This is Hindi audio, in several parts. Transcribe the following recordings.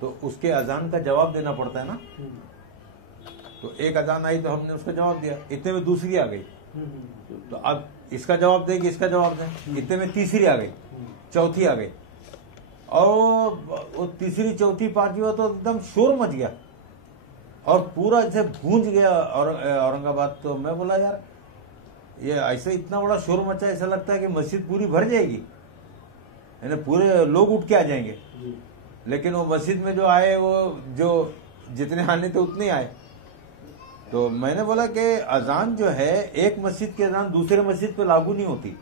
तो उसके अजान का जवाब देना पड़ता है ना। तो एक अजान आई तो हमने उसका जवाब दिया, इतने में दूसरी आ गई, तो अब इसका जवाब देगी, इसका जवाब दें, इतने में तीसरी आ गई, चौथी आ गई, और वो तीसरी चौथी पांचवी हुआ तो एकदम शोर मच गया और पूरा ऐसे गूंज गया औरंगाबाद। तो मैं बोला यार ये ऐसे इतना बड़ा शोर मचा, ऐसा लगता है कि मस्जिद पूरी भर जाएगी, यानी पूरे लोग उठ के आ जाएंगे। लेकिन वो मस्जिद में जो आए वो जो जितने आने थे उतने आए। तो मैंने बोला कि अजान जो है, एक मस्जिद की अजान दूसरे मस्जिद पे लागू नहीं होती,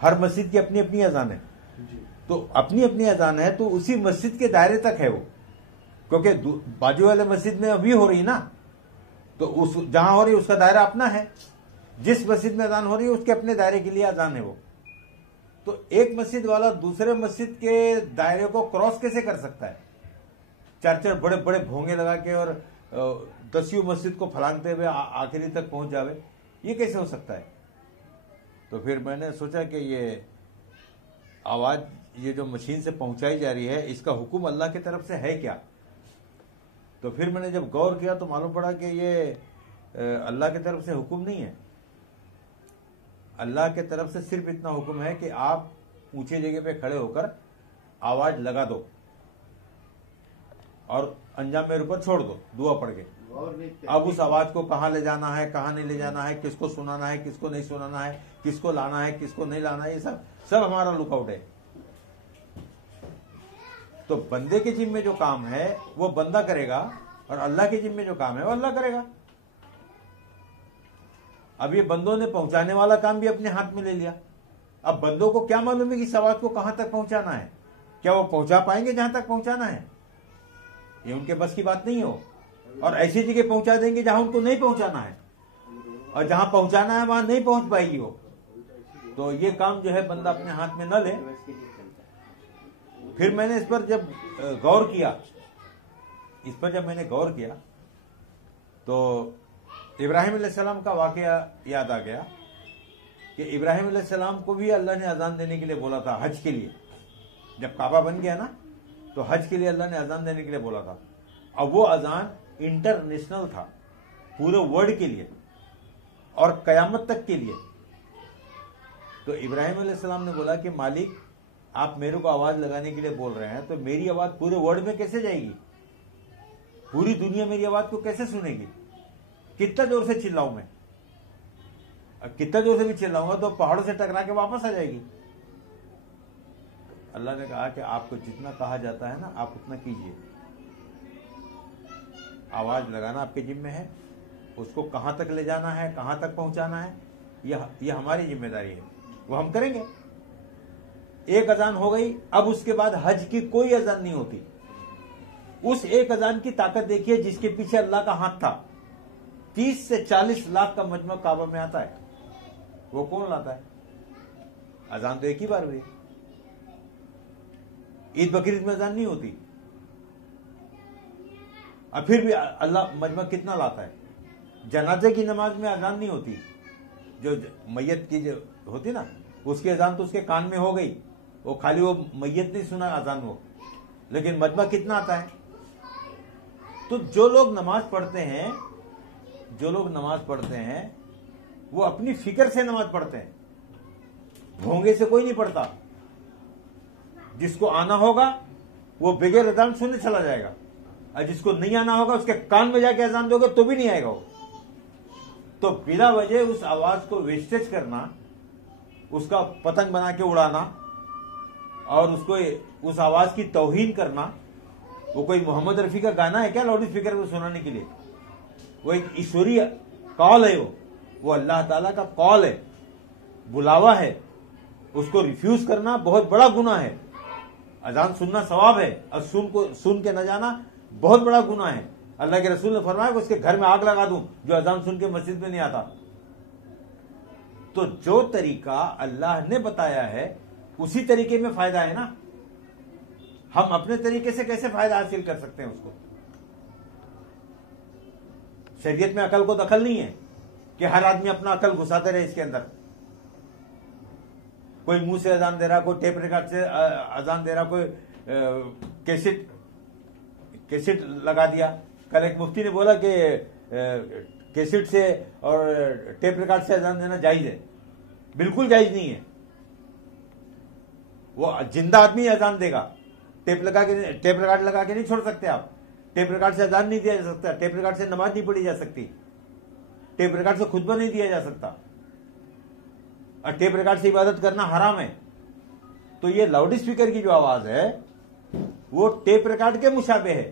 हर मस्जिद की अपनी अपनी अजान है। तो अपनी अपनी अजान है तो उसी मस्जिद के दायरे तक है वो, क्योंकि बाजू वाले मस्जिद में अभी हो रही ना, तो उस जहां हो रही है उसका दायरा अपना है, जिस मस्जिद में अजान हो रही है उसके अपने दायरे के लिए अजान है वो। तो एक मस्जिद वाला दूसरे मस्जिद के दायरे को क्रॉस कैसे कर सकता है, चार चार बड़े बड़े भोंगे लगा के और 10वीं मस्जिद को फलांगते हुए आखिरी तक पहुंच जावे, ये कैसे हो सकता है। तो फिर मैंने सोचा कि ये आवाज ये जो मशीन से पहुंचाई जा रही है, इसका हुक्म अल्लाह की तरफ से है क्या। तो फिर मैंने जब गौर किया तो मालूम पड़ा कि ये अल्लाह की तरफ से हुक्म नहीं है। अल्लाह की तरफ से सिर्फ इतना हुक्म है कि आप ऊंची जगह पे खड़े होकर आवाज लगा दो और अंजाम मेरे ऊपर छोड़ दो दुआ पढ़ के। अब उस आवाज को कहाँ ले जाना है, कहाँ नहीं ले जाना है, किसको सुनाना है, किसको नहीं सुनाना है, किसको लाना है, किसको नहीं लाना है, ये सब हमारा लुकआउट है। तो बंदे के जिम्मे जो काम है वो बंदा करेगा और अल्लाह के जिम्मे जो काम है वो अल्लाह करेगा। अब ये बंदों ने पहुंचाने वाला काम भी अपने हाथ में ले लिया। अब बंदों को क्या मालूम है कि इस आवाज को कहां तक पहुंचाना है, क्या वो पहुंचा पाएंगे जहां तक पहुंचाना है, ये उनके बस की बात नहीं हो। और ऐसी जगह पहुंचा देंगे जहां उनको नहीं पहुंचाना है, और जहां पहुंचाना है वहां नहीं पहुंच पाएगी वो। तो ये काम जो है बंदा अपने हाथ में न ले। फिर मैंने इस पर जब गौर किया तो इब्राहिम अलैहिस्सलाम का वाकया याद आ गया कि इब्राहिम अलैहिस्सलाम को भी अल्लाह ने अजान देने के लिए बोला था हज के लिए। जब काबा बन गया ना तो हज के लिए अल्लाह ने अजान देने के लिए बोला था। अब वो अजान इंटरनेशनल था, पूरे वर्ल्ड के लिए और कयामत तक के लिए। तो इब्राहिम अलैहिस्सलाम ने बोला कि मालिक आप मेरे को आवाज लगाने के लिए बोल रहे हैं, तो मेरी आवाज पूरे वर्ल्ड में कैसे जाएगी, पूरी दुनिया मेरी आवाज को कैसे सुनेगी, कितना जोर से चिल्लाऊं मैं, कितना जोर से भी चिल्लाऊंगा तो पहाड़ों से टकरा के वापस आ जाएगी। अल्लाह ने कहा कि आपको जितना कहा जाता है ना आप उतना कीजिए, आवाज लगाना आपके जिम्मे है, उसको कहां तक ले जाना है, कहां तक पहुंचाना है, यह हमारी जिम्मेदारी है, वो हम करेंगे। एक अजान हो गई, अब उसके बाद हज की कोई अजान नहीं होती। उस एक अजान की ताकत देखिए जिसके पीछे अल्लाह का हाथ था। 30 से 40 लाख का मजमा काबा में आता है, वो कौन लाता है। अजान तो एक ही बार हुई, ईद बकरीद में अजान नहीं होती। अब फिर भी अल्लाह मजमा कितना लाता है। जनाजे की नमाज में अजान नहीं होती, जो मैयत की जो होती ना उसकी अजान तो उसके कान में हो गई, वो खाली वो मैयत नहीं सुना अजान वो, लेकिन मजमा कितना आता है। तो जो लोग नमाज पढ़ते हैं वो अपनी फिक्र से नमाज पढ़ते हैं, भोंगे से कोई नहीं पढ़ता। जिसको आना होगा वो बगैर अजान सुनने चला जाएगा, और जिसको नहीं आना होगा उसके कान में जाके अजान दोगे तो भी नहीं आएगा वो। तो बिना वजह उस आवाज को वेस्टेज करना, उसका पतंग बना के उड़ाना और उसको उस आवाज की तौहीन करना, वो कोई मोहम्मद रफी का गाना है क्या लाउड स्पीकर को सुनाने के लिए। वो एक ईश्वरीय कॉल है, वो अल्लाह ताला का कॉल है, बुलावा है। उसको रिफ्यूज करना बहुत बड़ा गुनाह है। अजान सुनना सवाब है और सुन के न जाना बहुत बड़ा गुनाह है। अल्लाह के रसूल ने फरमाया कि उसके घर में आग लगा दूं जो अजान सुन के मस्जिद में नहीं आता। तो जो तरीका अल्लाह ने बताया है उसी तरीके में फायदा है ना। हम अपने तरीके से कैसे फायदा हासिल कर सकते हैं उसको। शरीयत में अकल को दखल नहीं है कि हर आदमी अपना अकल घुसाते रहे इसके अंदर। कोई मुंह से अजान दे रहा, कोई टेप रिकॉर्ड से अजान दे रहा, कोई कैसेट लगा दिया। कल एक मुफ्ती ने बोला कि कैसेट से और टेप रिकॉर्ड से अजान देना जायज है। बिल्कुल जायज नहीं है। वो जिंदा आदमी अजान देगा, टेप रिकॉर्ड लगा के नहीं छोड़ सकते आप। टेप रिकॉर्ड से अजान नहीं दिया जा सकता, टेप रिकॉर्ड से नमाज नहीं पढ़ी जा सकती, टेप रिकॉर्ड से खुतबा नहीं दिया जा सकता, और टेप रिकॉर्ड से इबादत करना हराम है। तो ये लाउड स्पीकर की जो आवाज है वो टेप रिकॉर्ड के मुशाबे है।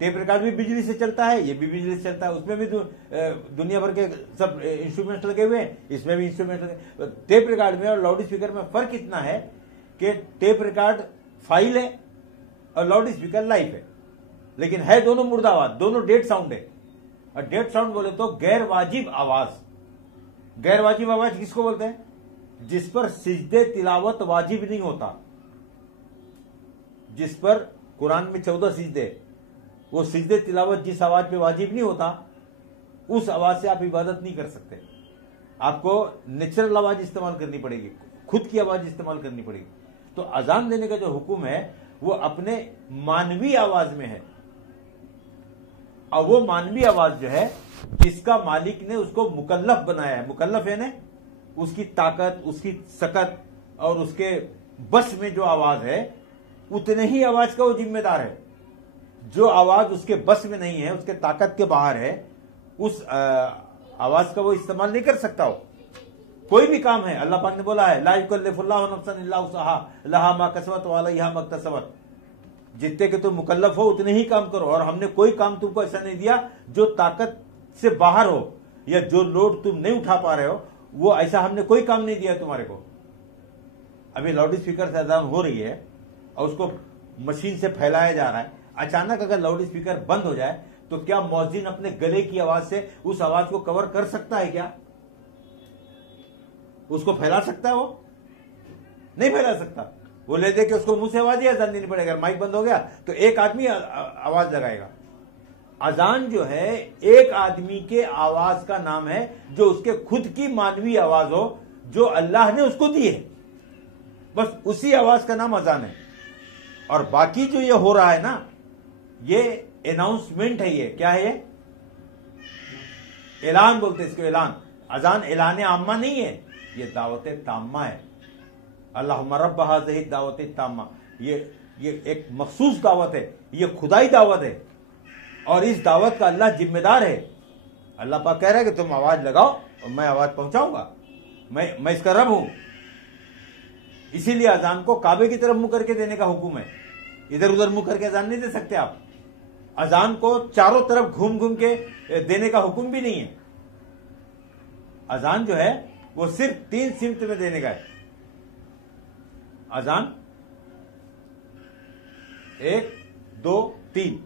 टेप रिकॉर्ड भी बिजली से चलता है, ये भी बिजली से चलता है, उसमें भी दुनिया भर के सब इंस्ट्रूमेंट्स लगे हुए हैं, इसमें भी इंस्ट्रूमेंट लगे। टेप रिकॉर्ड में और लाउड स्पीकर में फर्क इतना है कि टेप रिकॉर्ड फाइल है और लाउड स्पीकर लाइव है, लेकिन है दोनों मुर्दाबाद, दोनों डेड साउंड है। और डेड साउंड बोले तो गैर वाजिब आवाज। गैर वाजिब आवाज किसको बोलते हैं? जिस पर सिजदे तिलावत वाजिब नहीं होता, जिस पर कुरान में 14 सिजदे, वो सिजदे तिलावत जिस आवाज पे वाजिब नहीं होता, उस आवाज से आप इबादत नहीं कर सकते। आपको नेचुरल आवाज इस्तेमाल करनी पड़ेगी, खुद की आवाज इस्तेमाल करनी पड़ेगी। तो अजान देने का जो हुक्म है वो अपने मानवी आवाज में है। और वो मानवी आवाज जो है, जिसका मालिक ने उसको मुकल्लफ बनाया है, मुकल्लफ है ना, उसकी ताकत, उसकी सकत और उसके बस में जो आवाज है, उतने ही आवाज का वो जिम्मेदार है। जो आवाज उसके बस में नहीं है, उसके ताकत के बाहर है, उस आवाज का वो इस्तेमाल नहीं कर सकता। हो कोई भी काम है, अल्लाह पाक ने बोला है, ला युकल्लिफुल्लाहु नफ्सन इल्ला वुसअहा लहा मा कसबत व अलैहा मा इक्तसबत। जितने के तुम मुकल्लफ हो उतने ही काम करो, और हमने कोई काम तुमको ऐसा नहीं दिया जो ताकत से बाहर हो, या जो लोड तुम नहीं उठा पा रहे हो, वो ऐसा हमने कोई काम नहीं दिया तुम्हारे को। अभी लाउड स्पीकर से अजान हो रही है और उसको मशीन से फैलाया जा रहा है। अचानक अगर लाउड स्पीकर बंद हो जाए तो क्या मौजिन अपने गले की आवाज से उस आवाज को कवर कर सकता है? क्या उसको फैला सकता है? वो नहीं फैला सकता। वो ले दे के उसको मुंह से आवाज ही अजान देनी पड़ेगा। माइक बंद हो गया तो एक आदमी आवाज लगाएगा। अजान जो है एक आदमी के आवाज का नाम है, जो उसके खुद की मानवी आवाज हो, जो अल्लाह ने उसको दी है, बस उसी आवाज का नाम अजान है। और बाकी जो ये हो रहा है ना, ये अनाउंसमेंट है। ये क्या है? ये ऐलान बोलते हैं इसको, ऐलान। अजान ऐलान आम्मा नहीं है, ये दावत ताम्मा है। अल्लाहुम्मा रब्ब हाज़िही दावत ताम्मा, ये एक मखसूस दावत है, ये खुदाई दावत है, और इस दावत का अल्लाह जिम्मेदार है। अल्लाह पाक कह रहा है कि तुम आवाज लगाओ और मैं आवाज पहुंचाऊंगा, मैं इसका रब हूं। इसीलिए अजान को काबे की तरफ मुंह करके देने का हुक्म है। इधर उधर मुंह करके अजान नहीं दे सकते आप। अजान को चारों तरफ घूम घूम के देने का हुक्म भी नहीं है। अजान जो है वो सिर्फ 3 सिमत में देने का है। अजान 1 2 3,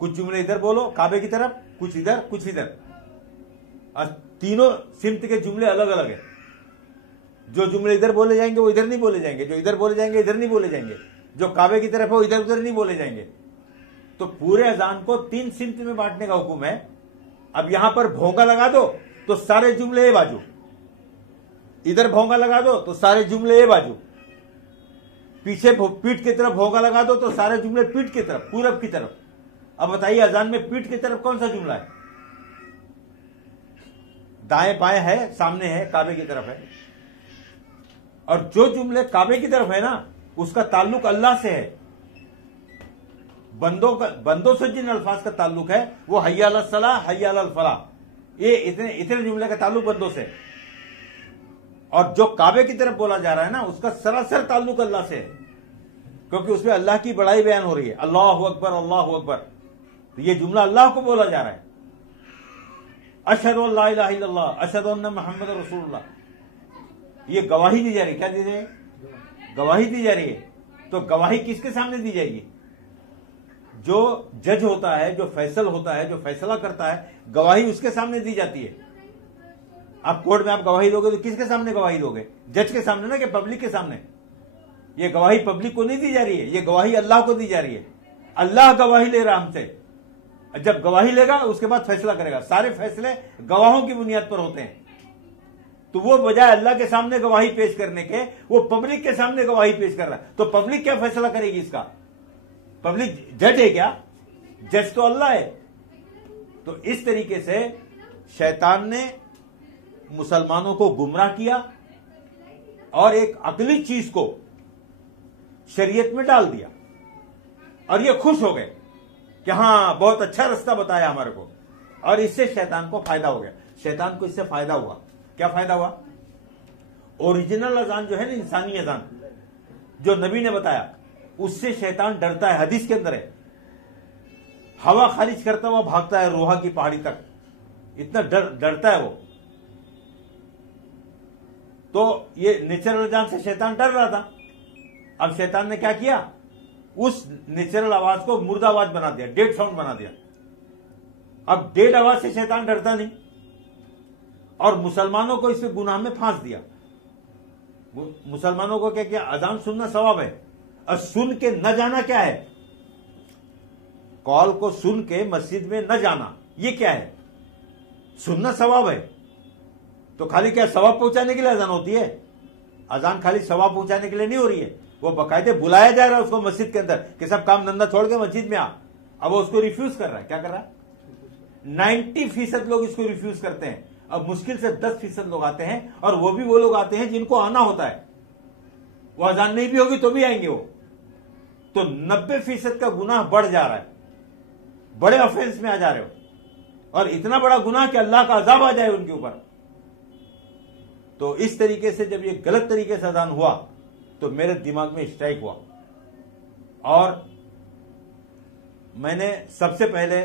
कुछ जुमले इधर बोलो काबे की तरफ, कुछ इधर कुछ इधर, और तीनों सिमत के जुमले अलग अलग है। जो जुमले इधर बोले जाएंगे वो इधर नहीं बोले जाएंगे, जो इधर बोले जाएंगे इधर नहीं बोले जाएंगे, जो काबे की तरफ है वो इधर उधर नहीं बोले जाएंगे। तो पूरे अजान को 3 सिमत में बांटने का हुक्म है। अब यहां पर भोंगा लगा दो तो सारे जुमले ए बाजू, इधर भोंगा लगा दो तो सारे जुमले ए बाजू, पीछे पीठ की तरफ भोंगा लगा दो तो सारे जुमले पीठ की तरफ, पूरब की तरफ। अब बताइए अजान में पीठ की तरफ कौन सा जुमला है? दाएं बाएं है, सामने है, काबे की तरफ है। और जो जुमले काबे की तरफ है ना, उसका ताल्लुक अल्लाह से है। बंदों से जिन अल्फाज का ताल्लुक है वो हय्या अलस सलाह, हय्या अलल फलाह, ये इतने जुमले का ताल्लुक बंदों से। और जो काबे की तरफ बोला जा रहा है ना, उसका सरासर ताल्लुक अल्लाह से है, क्योंकि उसमें अल्लाह की बड़ाई बयान हो रही है। अल्लाहु अकबर, अल्लाहु अकबर, तो ये जुमला अल्लाह को बोला जा रहा है। अशहदु अल्ला इलाहा इल्लल्लाह, अशहदु अन्ना मुहम्मद रसूलुल्लाह, ये गवाही दी जा रही है। क्या दी जा रही है? गवाही दी जा रही है। तो गवाही किसके सामने दी जाएगी? जो जज होता है, जो फैसल होता है, जो फैसला करता है, गवाही उसके सामने दी जाती है। आप कोर्ट में आप गवाही दोगे तो किसके सामने गवाही दोगे? जज के सामने ना, कि पब्लिक के सामने? ये गवाही पब्लिक को नहीं दी जा रही है, ये गवाही अल्लाह को दी जा रही है। अल्लाह गवाही ले रहा हमसे। जब गवाही लेगा उसके बाद फैसला करेगा। सारे फैसले गवाहों की बुनियाद पर होते हैं। तो वो बजाय अल्लाह के सामने गवाही पेश करने के वो पब्लिक के सामने गवाही पेश कर रहा है। तो पब्लिक क्या फैसला करेगी इसका? पब्लिक जज है क्या? जज तो अल्लाह है। तो इस तरीके से शैतान ने मुसलमानों को गुमराह किया और एक अकली चीज को शरीयत में डाल दिया, और ये खुश हो गए कि हां बहुत अच्छा रास्ता बताया हमारे को, और इससे शैतान को फायदा हो गया। शैतान को इससे फायदा हुआ। क्या फायदा हुआ? ओरिजिनल अजान जो है ना, इंसानी अजान जो नबी ने बताया, उससे शैतान डरता है। हदीस के अंदर है, हवा खारिज करता हुआ भागता है रोहा की पहाड़ी तक, इतना डरता है वो। तो ये नेचुरल अजान से शैतान डर रहा था। अब शैतान ने क्या किया? उस नेचुरल आवाज को मुर्दा आवाज बना दिया, डेड साउंड बना दिया। अब डेड आवाज से शैतान डरता नहीं, और मुसलमानों को इस गुनाह में फांस दिया। मुसलमानों को क्या किया? अजान सुनना सवाब है, और सुन के न जाना क्या है? कॉल को सुन के मस्जिद में न जाना, ये क्या है? सुनना सवाब है। तो खाली क्या सवाब पहुंचाने के लिए अजान होती है? अजान खाली सवाब पहुंचाने के लिए नहीं हो रही है। वो बकायदे बुलाया जा रहा है उसको मस्जिद के अंदर कि सब काम धंधा छोड़ के मस्जिद में आ। अब वो उसको रिफ्यूज कर रहा है। क्या कर रहा है? 90% लोग इसको रिफ्यूज करते हैं। अब मुश्किल से 10% लोग आते हैं, और वो भी वो लोग आते हैं जिनको आना होता है। वो अजान नहीं भी होगी तो भी आएंगे वो। तो 90% का गुनाह बढ़ जा रहा है, बड़े ऑफेंस में आ जा रहे हो, और इतना बड़ा गुनाह कि अल्लाह का अजाब आ जाए उनके ऊपर। तो इस तरीके से जब ये गलत तरीके से अजान हुआ तो मेरे दिमाग में स्ट्राइक हुआ, और मैंने सबसे पहले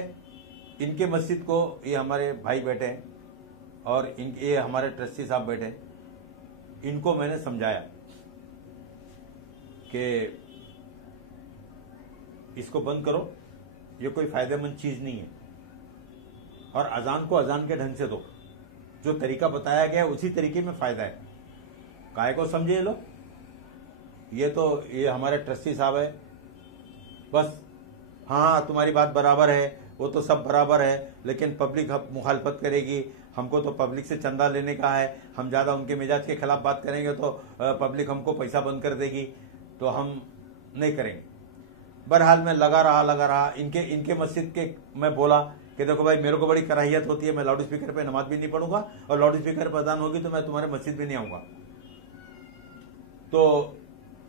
इनके मस्जिद को, ये हमारे भाई बैठे हैं और ये हमारे ट्रस्टी साहब बैठे हैं, इनको मैंने समझाया कि इसको बंद करो, ये कोई फायदेमंद चीज नहीं है, और अजान को अजान के ढंग से दो। जो तरीका बताया गया है उसी तरीके में फायदा है। काहे को समझे लोग? ये हमारे ट्रस्टी साहब है, बस हाँ तुम्हारी बात बराबर है, वो तो सब बराबर है, लेकिन पब्लिक मुखालफत करेगी, हमको तो पब्लिक से चंदा लेने का है, हम ज्यादा उनके मिजाज के खिलाफ बात करेंगे तो पब्लिक हमको पैसा बंद कर देगी, तो हम नहीं करेंगे। बहरहाल मैं लगा रहा। इनके मस्जिद के मैं बोला कि देखो भाई, मेरे को बड़ी कराहियत होती है, मैं लाउड स्पीकर पे नमाज भी नहीं पढ़ूंगा, और लाउड स्पीकर पर अजान होगी तो मैं तुम्हारे मस्जिद भी नहीं आऊंगा। तो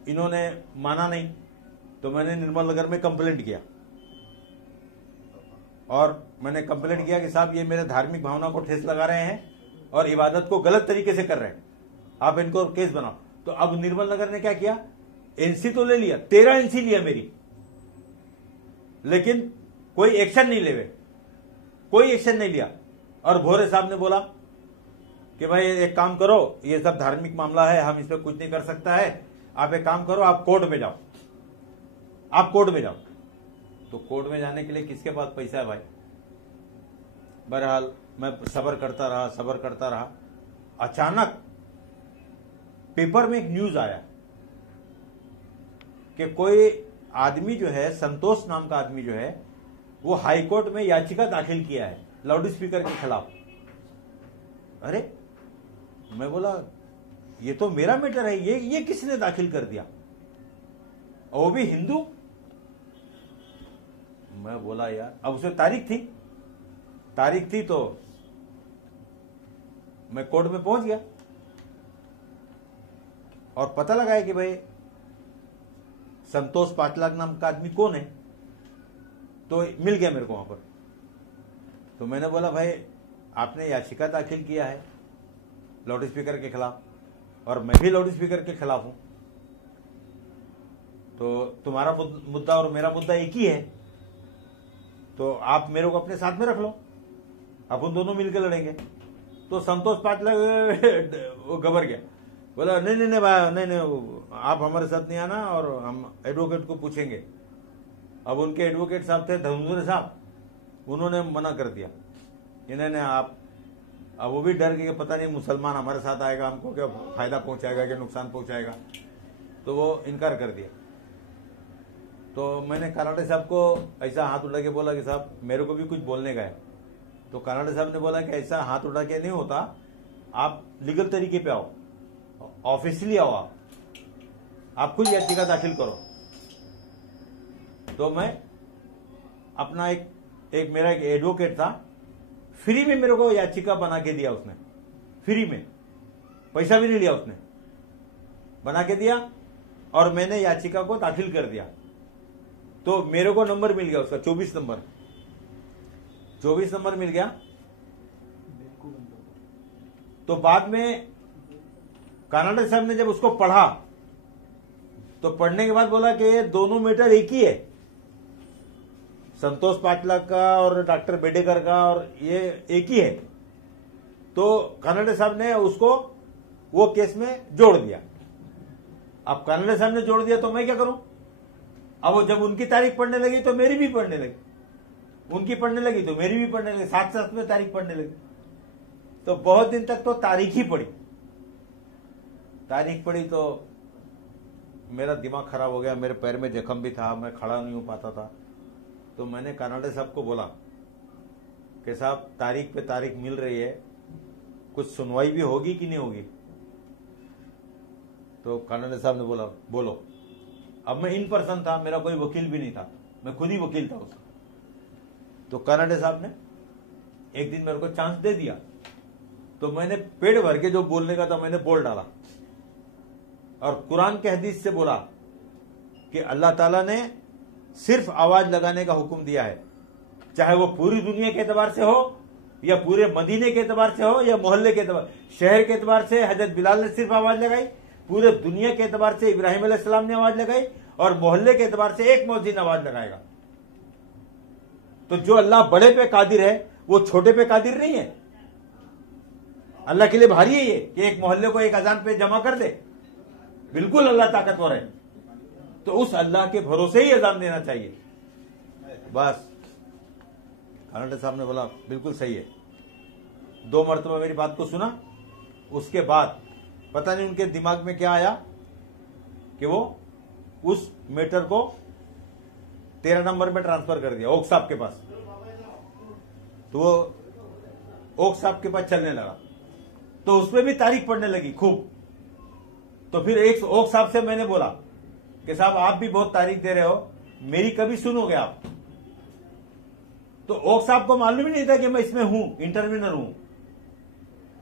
इन्होंने माना नहीं, तो मैंने निर्मल नगर में कंप्लेंट किया, और मैंने कंप्लेंट किया कि साहब ये मेरे धार्मिक भावना को ठेस लगा रहे हैं और इबादत को गलत तरीके से कर रहे हैं, आप इनको केस बनाओ। तो अब निर्मल नगर ने क्या किया? एनसी तो ले लिया, 13 एनसी लिया मेरी, लेकिन कोई एक्शन नहीं ले, कोई एक्शन नहीं लिया। और भोरे साहब ने बोला कि भाई एक काम करो, ये सब धार्मिक मामला है, हम इस पर कुछ नहीं कर सकता है, आप एक काम करो, आप कोर्ट में जाओ, आप कोर्ट में जाओ। तो कोर्ट में जाने के लिए किसके पास पैसा है भाई? बहरहाल मैं सब्र करता रहा। अचानक पेपर में एक न्यूज आया कि कोई आदमी जो है, संतोष नाम का आदमी जो है, वो हाई कोर्ट में याचिका दाखिल किया है लाउड स्पीकर के खिलाफ। अरे मैं बोला ये तो मेरा मैटर है, ये किसने दाखिल कर दिया, और वो भी हिंदू? मैं बोला यार, अब उसमें तारीख थी तो मैं कोर्ट में पहुंच गया और पता लगाया कि भाई संतोष पाटलाग नाम का आदमी कौन है। तो मिल गया मेरे को वहां पर। तो मैंने बोला भाई आपने याचिका दाखिल किया है लाउड स्पीकर के खिलाफ, और मैं भी लाउड स्पीकर के खिलाफ हूं, तो तुम्हारा मुद्दा और मेरा मुद्दा एक ही है, तो आप मेरे को अपने साथ में रख लो, अपन दोनों मिलकर लड़ेंगे। तो संतोष पाटला वो घबर गया, बोला नहीं भाई, नहीं आप हमारे साथ नहीं आना, और हम एडवोकेट को पूछेंगे। अब उनके एडवोकेट साहब थे धर्मपुरी साहब, उन्होंने मना कर दिया, इन्होंने आप, अब वो भी डर गए, पता नहीं मुसलमान हमारे साथ आएगा, हमको क्या फायदा पहुंचाएगा, क्या नुकसान पहुंचाएगा, तो वो इनकार कर दिया। तो मैंने कराटे साहब को ऐसा हाथ उठा के बोला कि साहब मेरे को भी कुछ बोलने का है। तो कराटे साहब ने बोला कि ऐसा हाथ उठा के नहीं होता, आप लीगल तरीके पे आओ, ऑफिशियली आओ, आप खुद याचिका दाखिल करो। तो मैं अपना एक मेरा एक एडवोकेट था, फ्री में मेरे को याचिका बना के दिया उसने, फ्री में, पैसा भी नहीं लिया उसने, बना के दिया और मैंने याचिका को दाखिल कर दिया। तो मेरे को नंबर मिल गया उसका, 24 नंबर, 24 नंबर मिल गया। तो बाद में कानाडा साहब ने जब उसको पढ़ा तो पढ़ने के बाद बोला कि ये दोनों मैटर एक ही है, संतोष पाटला का और डॉक्टर बेडेकर का, और ये एक ही है। तो कानाडा साहब ने उसको वो केस में जोड़ दिया। अब कानाडा साहब ने जोड़ दिया तो मैं क्या करूं? अब वो जब उनकी तारीख पढ़ने लगी तो मेरी भी पढ़ने लगी, उनकी पढ़ने लगी तो मेरी भी पढ़ने लगी, साथ साथ में तारीख पढ़ने लगी। तो बहुत दिन तक तो तारीख ही पढ़ी, तारीख पढ़ी तो मेरा दिमाग खराब हो गया, मेरे पैर में जख्म भी था, मैं खड़ा नहीं हो पाता था। तो मैंने कानाडा साहब को बोला कि साहब तारीख पे तारीख मिल रही है, कुछ सुनवाई भी होगी कि नहीं होगी? तो कानाडा साहब ने बोला बोलो। अब मैं इन पर्सन था, मेरा कोई वकील भी नहीं था, मैं खुद ही वकील था उसका। तो कानाडा साहब ने एक दिन मेरे को चांस दे दिया, तो मैंने पेट भर के जो बोलने का था मैंने बोल डाला, और कुरान के हदीस से बोला कि अल्लाह ताला ने सिर्फ आवाज लगाने का हुक्म दिया है, चाहे वो पूरी दुनिया के एतबार से हो या पूरे मदीने के एतबार से हो या मोहल्ले के एतबार, शहर के एतबार से हजरत बिलाल ने सिर्फ आवाज लगाई, पूरे दुनिया के एतबार से इब्राहिम अलैहिस्सलाम ने आवाज लगाई, और मोहल्ले के एतबार से एक मुअज्जिन आवाज लगाएगा। तो जो अल्लाह बड़े पे कादिर है वो छोटे पे कादिर नहीं है। अल्लाह के लिए भारी है ये कि एक मोहल्ले को एक अजान पे जमा कर दे, बिल्कुल अल्लाह ताकतवर है। तो उस अल्लाह के भरोसे ही अजान देना चाहिए। बस कानाडा साहब ने बोला बिल्कुल सही है, 2 मरतबा मेरी बात को सुना। उसके बाद पता नहीं उनके दिमाग में क्या आया कि वो उस मैटर को 13 नंबर में ट्रांसफर कर दिया ओक साहब के पास। तो वो ओक साहब के पास चलने लगा, तो उसमें भी तारीख पढ़ने लगी खूब। तो फिर एक ओक साहब से मैंने बोला कि साहब आप भी बहुत तारीख दे रहे हो, मेरी कभी सुनोगे आप? तो ओक साहब को मालूम ही नहीं था कि मैं इसमें हूं, इंटरव्यूनर हूं।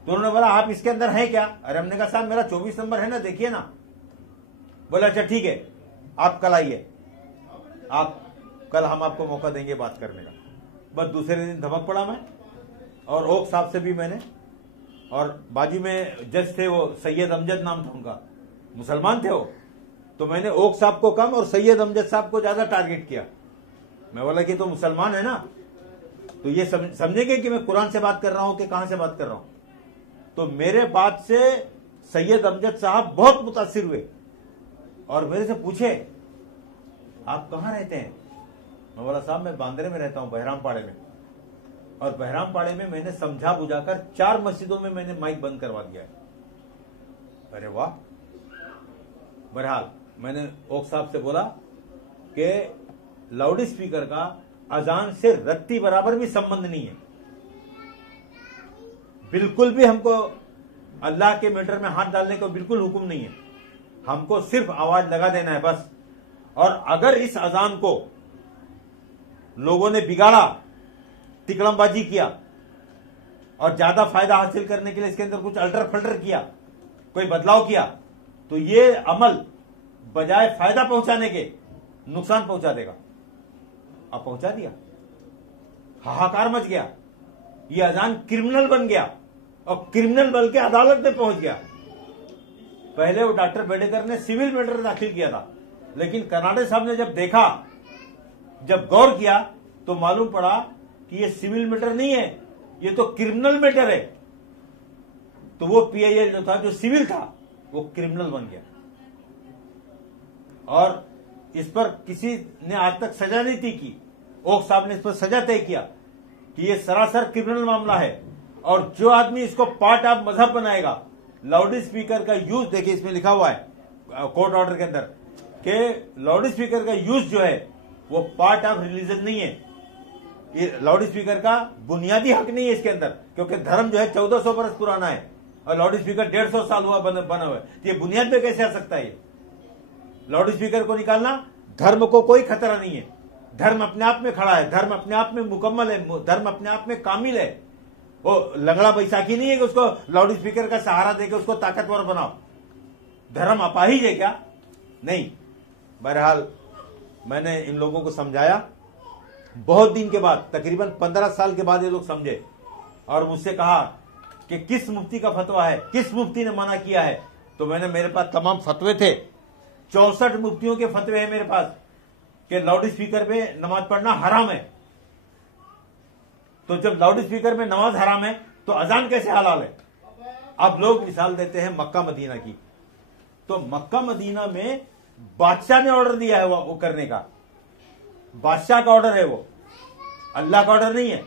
तो उन्होंने बोला आप इसके अंदर हैं क्या? अरे हमने कहा साहब मेरा 24 नंबर है ना, देखिए ना। बोला अच्छा ठीक है, आप कल आइए, आप कल हम आपको मौका देंगे बात करने का। बस दूसरे दिन धमक पड़ा मैं, और ओक साहब से भी मैंने, और बाजू में जज थे वो सैयद अमजद नाम था उनका, मुसलमान थे वो। तो मैंने ओक साहब को कम और सैयद अमजद साहब को ज्यादा टारगेट किया। मैं बोला कि तो मुसलमान है ना, तो ये समझेंगे कि मैं कुरान से बात कर रहा हूं कि कहां से बात कर रहा हूं। तो मेरे बात से सैयद अमजद साहब बहुत मुतासिर हुए और मेरे से पूछे आप कहां रहते हैं? मैं बोला साहब मैं बांद्रे में रहता हूं, बहराम पाड़े में। और बहराम पाड़े में मैंने समझा बुझाकर 4 मस्जिदों में मैंने माइक बंद करवा दिया है। अरे वाह। बहरहाल मैंने ओक साहब से बोला कि लाउड स्पीकर का अजान से रत्ती बराबर भी संबंध नहीं है, बिल्कुल भी हमको अल्लाह के मैटर में हाथ डालने का बिल्कुल हुक्म नहीं है, हमको सिर्फ आवाज लगा देना है बस। और अगर इस अजान को लोगों ने बिगाड़ा, तिकड़मबाजी किया और ज्यादा फायदा हासिल करने के लिए इसके अंदर कुछ अल्टर फल्टर किया, कोई बदलाव किया, तो ये अमल बजाय फायदा पहुंचाने के नुकसान पहुंचा देगा। अब पहुंचा दिया, हाहाकार मच गया, ये अजान क्रिमिनल बन गया और क्रिमिनल बन के अदालत में पहुंच गया। पहले वो डॉक्टर बेडेकर ने सिविल मैटर दाखिल किया था, लेकिन कनाडा साहब ने जब देखा, जब गौर किया, तो मालूम पड़ा कि ये सिविल मैटर नहीं है, ये तो क्रिमिनल मैटर है। तो वो पीआईएल जो था, जो सिविल था, वो क्रिमिनल बन गया और इस पर किसी ने आज तक सजा नहीं तय की। ओक साहब ने इस पर सजा तय किया कि ये सरासर क्रिमिनल मामला है, और जो आदमी इसको पार्ट ऑफ मजहब बनाएगा, लाउड स्पीकर का यूज, देखिए इसमें लिखा हुआ है कोर्ट ऑर्डर के अंदर कि लाउड स्पीकर का यूज जो है वो पार्ट ऑफ रिलीजन नहीं है। ये लाउड स्पीकर का बुनियादी हक नहीं है इसके अंदर, क्योंकि धर्म जो है 1400 बरस पुराना है और लाउड स्पीकर 150 साल हुआ बना हुआ है, तो ये बुनियाद में कैसे आ सकता है? ये लाउड स्पीकर को निकालना, धर्म को कोई खतरा नहीं है, धर्म अपने आप में खड़ा है, धर्म अपने आप में मुकम्मल है, धर्म अपने आप में कामिल है। वो लंगड़ा बैसाखी नहीं है कि उसको लाउड स्पीकर का सहारा देकर उसको ताकतवर बनाओ। धर्म अपाहिज है क्या? नहीं। बहरहाल मैंने इन लोगों को समझाया, बहुत दिन के बाद, तकरीबन 15 साल के बाद ये लोग समझे और मुझसे कहा कि किस मुफ्ती का फतवा है, किस मुफ्ती ने मना किया है। तो मेरे पास तमाम फतवे थे, 64 मुफ्तियों के फतवे हैं मेरे पास कि लाउड स्पीकर पे नमाज पढ़ना हराम है। तो जब लाउड स्पीकर में नमाज हराम है तो अजान कैसे हलाल है? अब लोग मिसाल देते हैं मक्का मदीना की, तो मक्का मदीना में बादशाह ने ऑर्डर दिया है वो करने का, बादशाह का ऑर्डर है, वो अल्लाह का ऑर्डर नहीं है।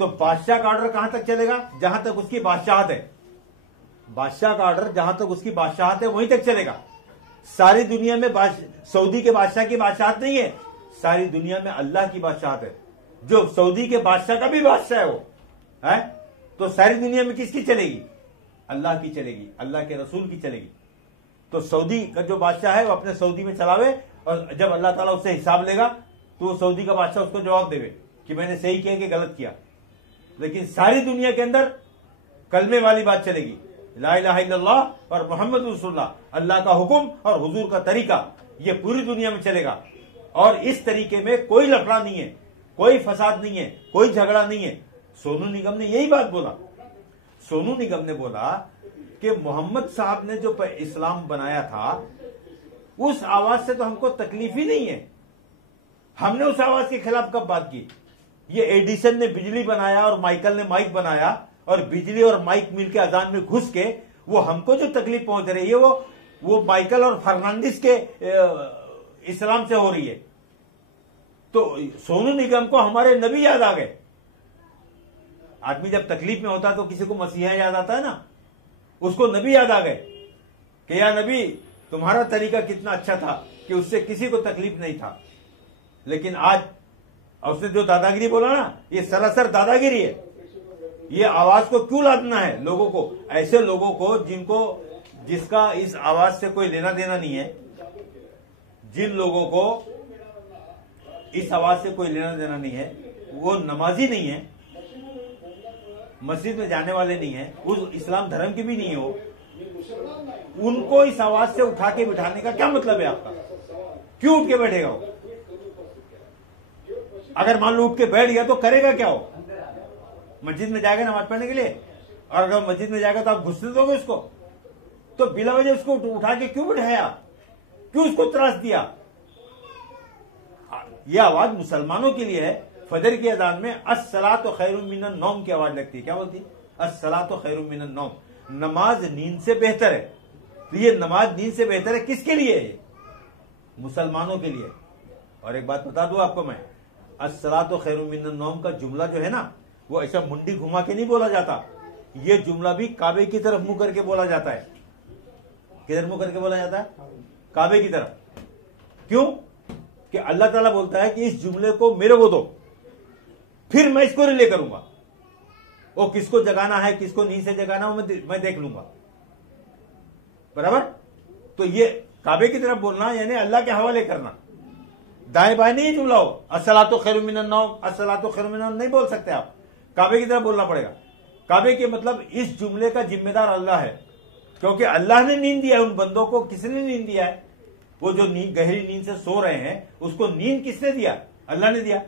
तो बादशाह का ऑर्डर कहां तक चलेगा? जहां तक उसकी बादशाहत है। बादशाह का ऑर्डर जहां तक उसकी बादशाहत है वहीं तक चलेगा। सारी दुनिया में सऊदी के बादशाह की बादशाहत नहीं है, सारी दुनिया में अल्लाह की बादशाहत है। जो सऊदी के बादशाह का भी बादशाह है वो है, तो सारी दुनिया में किसकी चलेगी? अल्लाह की चलेगी, अल्लाह के रसूल की चलेगी। तो सऊदी का जो बादशाह है वो अपने सऊदी में चलावे, और जब अल्लाह ताला उससे हिसाब लेगा तो सऊदी का बादशाह उसको जवाब देवे कि मैंने सही किया कि गलत किया। लेकिन सारी दुनिया के अंदर कलमे वाली बात चलेगी, ला इलाहा इल्लल्लाह और मोहम्मद रसूलुल्लाह, अल्लाह का हुक्म और हुजूर का तरीका, ये पूरी दुनिया में चलेगा। और इस तरीके में कोई लफड़ा नहीं है, कोई फसाद नहीं है, कोई झगड़ा नहीं है। सोनू निगम ने यही बात बोला। सोनू निगम ने बोला कि मोहम्मद साहब ने जो इस्लाम बनाया था उस आवाज से तो हमको तकलीफ ही नहीं है। हमने उस आवाज के खिलाफ कब बात की? ये एडिसन ने बिजली बनाया और माइकल ने माइक बनाया, और बिजली और माइक मिलकर अजान में घुस के वो हमको जो तकलीफ पहुंच रही है वो माइकल और फर्नांडिस के इस्लाम से हो रही है। तो सोनू निगम को हमारे नबी याद आ गए। आदमी जब तकलीफ में होता है तो किसी को मसीहा याद आता है ना, उसको नबी याद आ गए कि या नबी तुम्हारा तरीका कितना अच्छा था कि उससे किसी को तकलीफ नहीं था। लेकिन आज उसने जो दादागिरी बोला ना, ये सरासर दादागिरी है। ये आवाज को क्यों लादना है लोगों को? ऐसे लोगों को जिसका इस आवाज से कोई लेना देना नहीं है, जिन लोगों को इस आवाज से कोई लेना देना नहीं है, वो नमाजी नहीं है, मस्जिद में जाने वाले नहीं है, उस इस्लाम धर्म के भी नहीं हो, उनको इस आवाज से उठा के बिठाने का क्या मतलब है आपका? क्यों उठ के बैठेगा वो? अगर मान लो उठ के बैठ गया तो करेगा क्या वो? मस्जिद में जाएगा नमाज पढ़ने के लिए, और अगर मस्जिद में जाएगा तो आप घुसने दोगे उसको? तो बिला वजह उसको उठा के क्यों बिठाया? क्यों उसको त्रास दिया? यह आवाज मुसलमानों के लिए है। फजर की अजान में अस्सलातु खैरुम मिनन नौम की आवाज लगती है। क्या बोलती है? अस्सलातु खैरुम मिनन नौम, नमाज नींद से बेहतर है। तो ये नमाज नींद से बेहतर है किसके लिए है? मुसलमानों के लिए। और एक बात बता दूं आपको मैं, अस्सलातु खैरुम मिनन नौम का जुमला जो है ना, वो ऐसा मुंडी घुमा के नहीं बोला जाता। ये जुमला भी काबे की तरफ मुंह करके बोला जाता है। किधर मुंह करके बोला जाता है? काबे की तरफ। क्यों? कि अल्लाह ताला बोलता है कि इस जुमले को मेरे को दो, फिर मैं इसको रिले करूंगा। वो किसको जगाना है, किसको नींद से जगाना है, मैं देख लूंगा। बराबर? तो ये काबे की तरफ बोलना यानी अल्लाह के हवाले करना। दाएं बाएं नहीं जुमला हो, अस्सलातु खैरुम मिनन नौम, अस्सलातु खैरुम मिनन नौम नहीं बोल सकते आप, काबे की तरफ बोलना पड़ेगा। काबे के मतलब इस जुमले का जिम्मेदार अल्लाह है, क्योंकि अल्लाह ने नींद दिया है उन बंदों को। किसने नींद दिया है? वो जो गहरी नींद से सो रहे हैं, उसको नींद किसने दिया? अल्लाह ने दिया।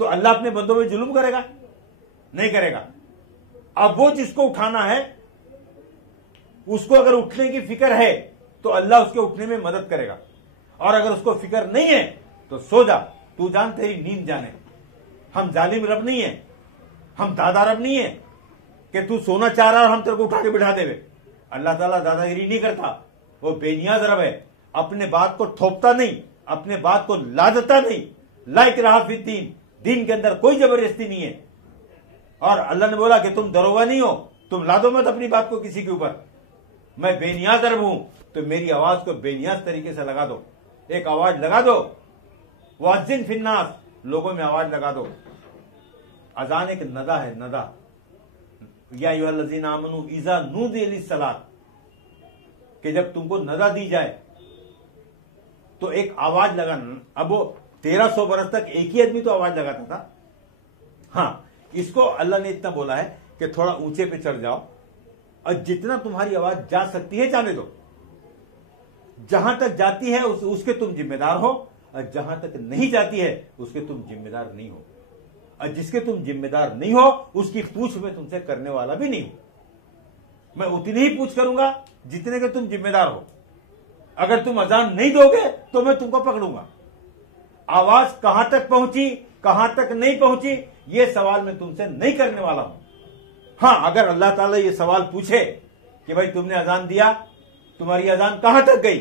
तो अल्लाह अपने बंदों में जुल्म करेगा? नहीं करेगा। अब वो जिसको उठाना है उसको अगर उठने की फिक्र है तो अल्लाह उसके उठने में मदद करेगा, और अगर उसको फिक्र नहीं है तो सो जा, तू जान तेरी नींद जाने। हम जालिम रब नहीं है, हम दादा रब नहीं है कि तू सोना चाह रहा और हम तेरे को उठा के बिठा देवे। अल्लाह ताला दादागिरी नहीं करता, वो बेनियाज रब है। अपने बात को थोपता नहीं, अपने बात को लादता नहीं। ला इकराहा फिद्दीन, दीन के अंदर कोई जबरदस्ती नहीं है। और अल्लाह ने बोला कि तुम दरोगा नहीं हो, तुम लादो मत अपनी बात को किसी के ऊपर। मैं बेनियाज रब हूं, तो मेरी आवाज को बेनियाज तरीके से लगा दो। एक आवाज लगा दो, वाजिन फिन्नास, लोगों में आवाज लगा दो। अजान एक नदा है, नदा। या अय्युहल्लज़ीना आमनू इज़ा नूदिया लिस्सलात, कि जब तुमको नदा दी जाए तो एक आवाज लगाना। अब वो 1300 बरस तक एक ही आदमी तो आवाज लगाता था। हाँ, इसको अल्लाह ने इतना बोला है कि थोड़ा ऊंचे पे चढ़ जाओ और जितना तुम्हारी आवाज जा सकती है जाने दो। जहां तक जाती है उसके तुम जिम्मेदार हो, और जहां तक नहीं जाती है उसके तुम जिम्मेदार नहीं हो। और जिसके तुम जिम्मेदार नहीं हो उसकी पूछ मैं तुमसे करने वाला भी नहीं हूं। मैं उतनी ही पूछ करूंगा जितने के तुम जिम्मेदार हो। अगर तुम अजान नहीं दोगे तो मैं तुमको पकड़ूंगा। आवाज कहां तक पहुंची, कहां तक नहीं पहुंची, यह सवाल मैं तुमसे नहीं करने वाला हूं। हां, अगर अल्लाह ताला ये सवाल पूछे कि भाई तुमने अजान दिया, तुम्हारी अजान कहां तक गई,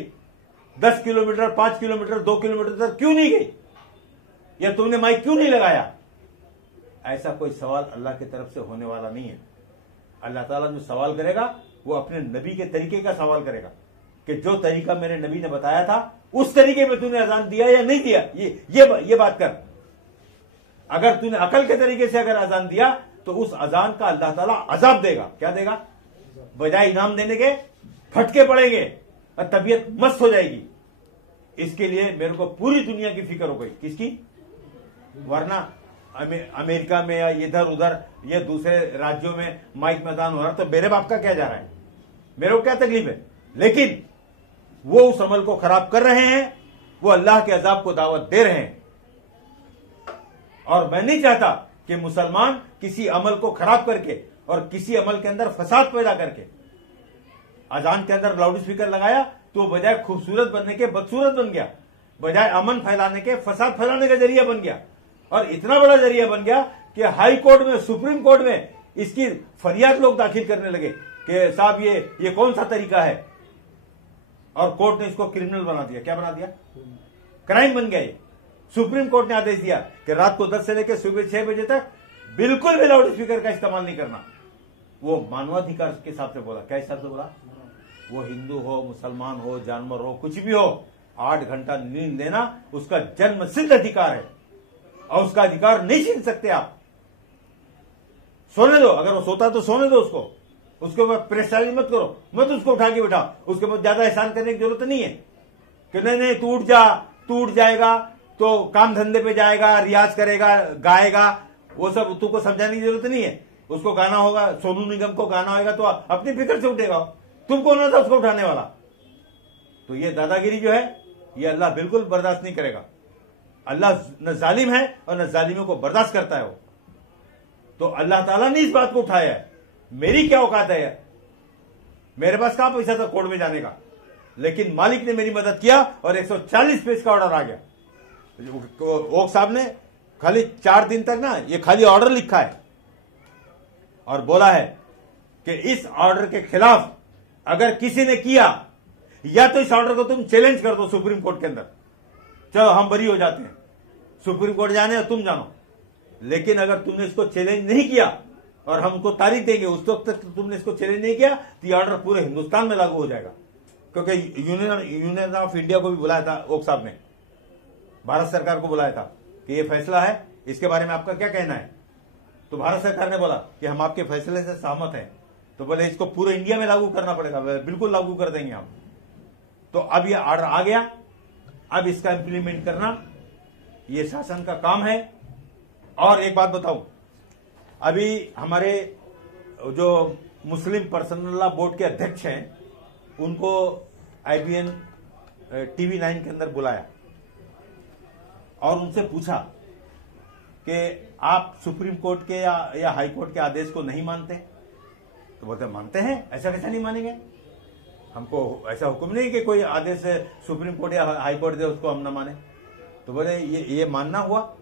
10 किलोमीटर, 5 किलोमीटर, 2 किलोमीटर तक क्यों नहीं गई, या तुमने माइक क्यों नहीं लगाया, ऐसा कोई सवाल अल्लाह की तरफ से होने वाला नहीं है। अल्लाह ताला जो सवाल करेगा वो अपने नबी के तरीके का सवाल करेगा कि जो तरीका मेरे नबी ने बताया था उस तरीके में तूने अजान दिया या नहीं दिया, ये बात कर। अगर तूने अकल के तरीके से अगर अजान दिया तो उस अजान का अल्लाह ताला अजाब देगा। क्या देगा? बजाय इनाम देने के फटके पड़ेंगे और तबीयत मस्त हो जाएगी। इसके लिए मेरे को पूरी दुनिया की फिक्र हो गई। किसकी? वरना अमेरिका में या इधर उधर या दूसरे राज्यों में माइक मैदान हो रहा तो मेरे बाप का क्या जा रहा है, मेरे को क्या तकलीफ है। लेकिन वो उस अमल को खराब कर रहे हैं, वो अल्लाह के अजाब को दावत दे रहे हैं। और मैं नहीं चाहता कि मुसलमान किसी अमल को खराब करके और किसी अमल के अंदर फसाद पैदा करके, अजान के अंदर लाउड स्पीकर लगाया तो बजाय खूबसूरत बनने के बदसूरत बन गया, बजाय अमन फैलाने के फसाद फैलाने का जरिया बन गया। और इतना बड़ा जरिया बन गया कि हाई कोर्ट में, सुप्रीम कोर्ट में इसकी फरियाद लोग दाखिल करने लगे कि साहब ये कौन सा तरीका है, और कोर्ट ने इसको क्रिमिनल बना दिया। क्या बना दिया? क्राइम बन गया ये। सुप्रीम कोर्ट ने आदेश दिया कि रात को 10 से लेकर सुबह 6 बजे तक बिल्कुल भी लाउड स्पीकर का इस्तेमाल नहीं करना। वो मानवाधिकार के हिसाब से बोला। क्या हिसाब से बोला? वो हिंदू हो, मुसलमान हो, जानवर हो, कुछ भी हो, 8 घंटा नींद लेना उसका जन्म सिद्ध अधिकार है और उसका अधिकार नहीं छीन सकते आप। सोने दो, अगर वो सोता तो सोने दो उसको, उसके ऊपर परेशानी मत करो, मत उसको उठा के बिठाओ। उसके ऊपर ज्यादा एहसान करने की जरूरत नहीं है कि नहीं तू उठ जाएगा तो काम धंधे पे जाएगा, रियाज करेगा, गाएगा, वो सब तुमको समझाने की जरूरत नहीं है। उसको गाना होगा, सोनू निगम को गाना होगा तो अपनी फिक्र से उठेगा। तुम कौन होता उसको उठाने वाला? तो ये दादागिरी जो है ये अल्लाह बिल्कुल बर्दाश्त नहीं करेगा। अल्लाह न जालिम है और न जालिमों को बर्दाश्त करता है वो। तो अल्लाह ताला ने इस बात को उठाया है। मेरी क्या औकात है, मेरे पास कहां पैसा था कोर्ट में जाने का, लेकिन मालिक ने मेरी मदद किया और 140 पेज का ऑर्डर आ गया। ओक साहब ने खाली 4 दिन तक ना ये खाली ऑर्डर लिखा है और बोला है कि इस ऑर्डर के खिलाफ अगर किसी ने किया या तो इस ऑर्डर को तुम चैलेंज कर दो सुप्रीम कोर्ट के अंदर, चलो हम बरी हो जाते हैं, सुप्रीम कोर्ट जाने और तुम जानो। लेकिन अगर तुमने इसको चैलेंज नहीं किया और हम उनको तारीख देंगे, उस वक्त तक तुमने इसको चैलेंज नहीं किया तो ये ऑर्डर पूरे हिंदुस्तान में लागू हो जाएगा। क्योंकि यूनियन ऑफ इंडिया को भी बुलाया था ओक साहब ने, भारत सरकार को बुलाया था कि ये फैसला है, इसके बारे में आपका क्या कहना है। तो भारत सरकार ने बोला कि हम आपके फैसले से सहमत हैं। तो बोले इसको पूरे इंडिया में लागू करना पड़ेगा। बिल्कुल लागू कर देंगे हम। तो अब ये ऑर्डर आ गया, अब इसका इंप्लीमेंट करना ये शासन का काम है। और एक बात बताऊं, अभी हमारे जो मुस्लिम पर्सनल लॉ बोर्ड के अध्यक्ष हैं उनको IBN TV 9 के अंदर बुलाया और उनसे पूछा कि आप सुप्रीम कोर्ट के या हाई कोर्ट के आदेश को नहीं मानते। तो बोलते मानते हैं, ऐसा कैसे नहीं मानेंगे, हमको ऐसा हुक्म नहीं कि कोई आदेश सुप्रीम कोर्ट या हाई कोर्ट दे उसको हम ना माने। तो बोले ये मानना हुआ,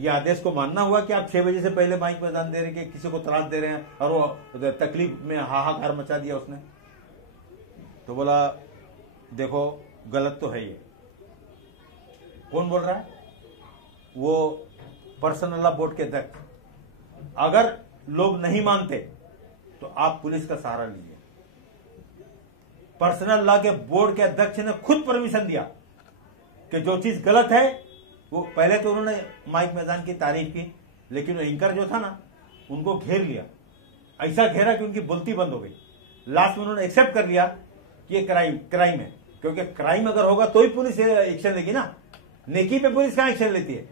ये आदेश को मानना हुआ कि आप 6 बजे से पहले माइक मैदान दे रहे हैं कि किसी को त्रास दे रहे हैं, और वो तकलीफ में हाहाकार मचा दिया उसने। तो बोला देखो गलत तो है ये। कौन बोल रहा है? वो पर्सनल लॉ बोर्ड के अध्यक्ष। अगर लोग नहीं मानते तो आप पुलिस का सहारा लीजिए। पर्सनल लॉ के बोर्ड के अध्यक्ष ने खुद परमिशन दिया कि जो चीज गलत है वो, पहले तो उन्होंने माइक मैदान की तारीफ की, लेकिन वो एंकर जो था ना उनको घेर लिया ऐसा घेरा कि उनकी बोलती बंद हो गई। लास्ट में उन्होंने एक्सेप्ट कर लिया कि ये क्राइम है, क्योंकि क्राइम अगर होगा तो ही पुलिस एक्शन लेगी ना, नेकी पे पुलिस कहां एक्शन लेती है।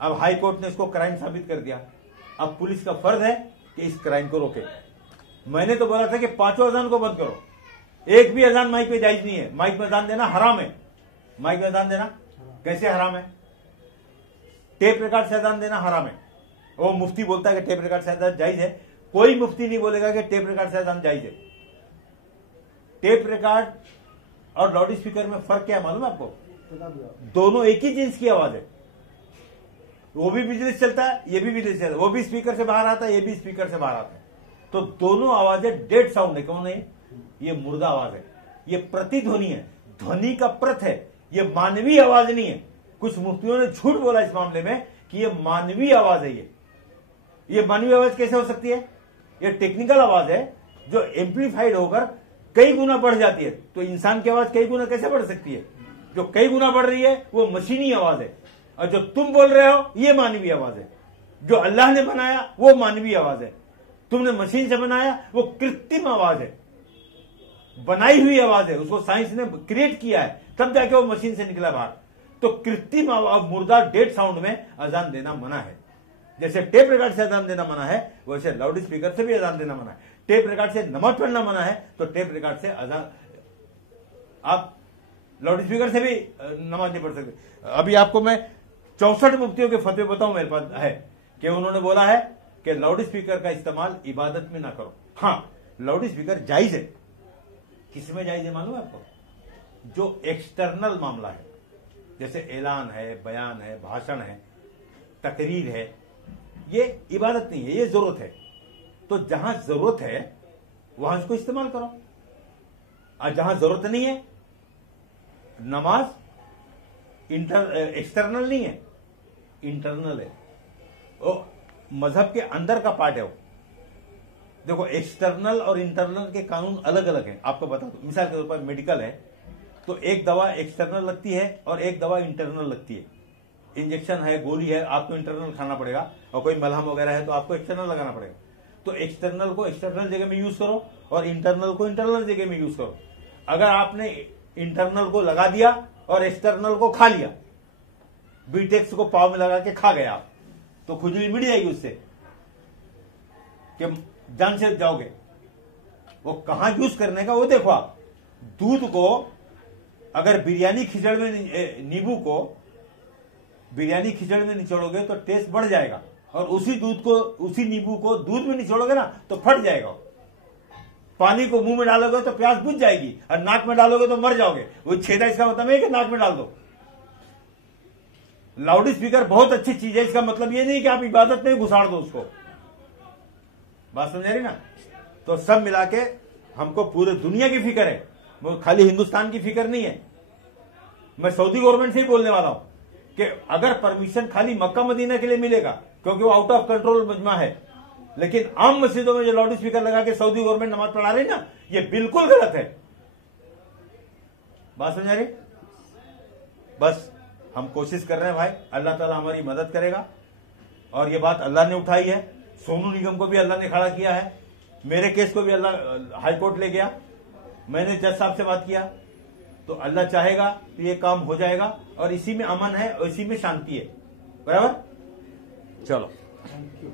अब हाई कोर्ट ने इसको क्राइम साबित कर दिया। अब पुलिस का फर्ज है कि इस क्राइम को रोके। मैंने तो बोला था कि 5 अजान को बंद करो, एक भी अजान माइक पे जायज नहीं है। माइक में अजान देना हराम है। माइक में अजान देना कैसे हराम है? टेप रिकॉर्ड से अजान देना हराम है। वो मुफ्ती बोलता है कि टेप रिकॉर्ड से अजान जायज है, कोई मुफ्ती नहीं बोलेगा कि टेप रिकॉर्ड से अजान जायज है। टेप रिकॉर्ड और लाउड स्पीकर में फर्क क्या है मालूम है आपको? दोनों एक ही जींस की आवाज है। वो भी बिजली से चलता है, ये भी बिजली से चलता है, वो भी स्पीकर से बाहर आता है, ये भी स्पीकर से बाहर आता है। तो दोनों आवाजें डेड साउंड है। कौन है? ये मुर्दा आवाज है, ये प्रतिध्वनि है, ध्वनि का प्रत है, ये मानवीय आवाज नहीं है। कुछ मुफ्तियों ने झूठ बोला इस मामले में कि ये मानवीय आवाज है। ये मानवीय आवाज कैसे हो सकती है? ये टेक्निकल आवाज है जो एम्पलीफाइड होकर कई गुना बढ़ जाती है। तो इंसान की आवाज कई गुना कैसे बढ़ सकती है? जो कई गुना बढ़ रही है वो मशीनी आवाज है, और जो तुम बोल रहे हो ये मानवीय आवाज है। जो अल्लाह ने बनाया वो मानवीय आवाज है, तुमने मशीन से बनाया वो कृत्रिम आवाज है, बनाई हुई आवाज है। उसको साइंस ने क्रिएट किया है, तब जाके वो मशीन से निकला बाहर। तो कृत्रिम मुर्दा डेड साउंड में अजान देना मना है। जैसे टेप रिकॉर्ड से अजान देना मना है, वैसे लाउड स्पीकर से भी अजान देना मना है। टेप रिकॉर्ड से नमाज पढ़ना मना है, तो टेप रिकॉर्ड से अजान, आप लाउड स्पीकर से भी नमाज नहीं पढ़ सकते। अभी आपको मैं 64 मुफ्तियों के फतवे बताऊं मेरे पास है कि उन्होंने बोला है कि लाउड स्पीकर का इस्तेमाल इबादत में ना करो। हाँ, लाउड स्पीकर जायज है। किसमें जायज है मालूम है आपको? जो एक्सटर्नल मामला है, जैसे ऐलान है, बयान है, भाषण है, तकरीर है, ये इबादत नहीं है, ये जरूरत है। तो जहां जरूरत है वहां इसको इस्तेमाल करो, और जहां जरूरत नहीं है, नमाज एक्सटर्नल नहीं है, इंटरनल है। वो मजहब के अंदर का पार्ट है वो। देखो, एक्सटर्नल और इंटरनल के कानून अलग अलग हैं। आपको बता दो, मिसाल के तौर पर मेडिकल है तो एक दवा एक्सटर्नल लगती है और एक दवा इंटरनल लगती है। इंजेक्शन है, गोली है, आपको इंटरनल खाना पड़ेगा, और कोई मलहम वगैरह है तो आपको एक्सटर्नल लगाना पड़ेगा। तो एक्सटर्नल को एक्सटर्नल जगह में यूज करो और इंटरनल को इंटरनल जगह में यूज करो। अगर आपने इंटरनल को लगा दिया और एक्सटर्नल को खा लिया, बीटेक्स को पाव में लगा के खा गया आप, तो खुजली मिट जाएगी उससे कि जान से जाओगे। वो कहां यूज करने का वो देखो आप। दूध को अगर बिरयानी खिचड़ में, नींबू को बिरयानी खिचड़ में निचोड़ोगे तो टेस्ट बढ़ जाएगा, और उसी दूध को, उसी नींबू को दूध में निचोड़ोगे ना तो फट जाएगा। पानी को मुंह में डालोगे तो प्यास बुझ जाएगी, और नाक में डालोगे तो मर जाओगे। वो छेदा इसका मतलब है कि नाक में डाल दो। लाउड स्पीकर बहुत अच्छी चीज है, इसका मतलब ये नहीं कि आप इबादत में घुसाड़ दो उसको। बात समझ रही ना? तो सब मिला के हमको पूरे दुनिया की फिक्र है, वो खाली हिंदुस्तान की फिक्र नहीं है। मैं सऊदी गवर्नमेंट से ही बोलने वाला हूं कि अगर परमिशन खाली मक्का मदीना के लिए मिलेगा, क्योंकि वो आउट ऑफ कंट्रोल मजमा है, लेकिन आम मस्जिदों में जो लाउड स्पीकर लगा के सऊदी गवर्नमेंट नमाज पढ़ा रही ना, ये बिल्कुल गलत है। बात समझ रही? बस हम कोशिश कर रहे हैं भाई, अल्लाह ताला हमारी मदद करेगा। और ये बात अल्लाह ने उठाई है, सोनू निगम को भी अल्लाह ने खड़ा किया है, मेरे केस को भी अल्लाह हाईकोर्ट ले गया, मैंने जज साहब से बात किया, तो अल्लाह चाहेगा तो ये काम हो जाएगा, और इसी में अमन है और इसी में शांति है। बराबर? चलो, थैंक यू।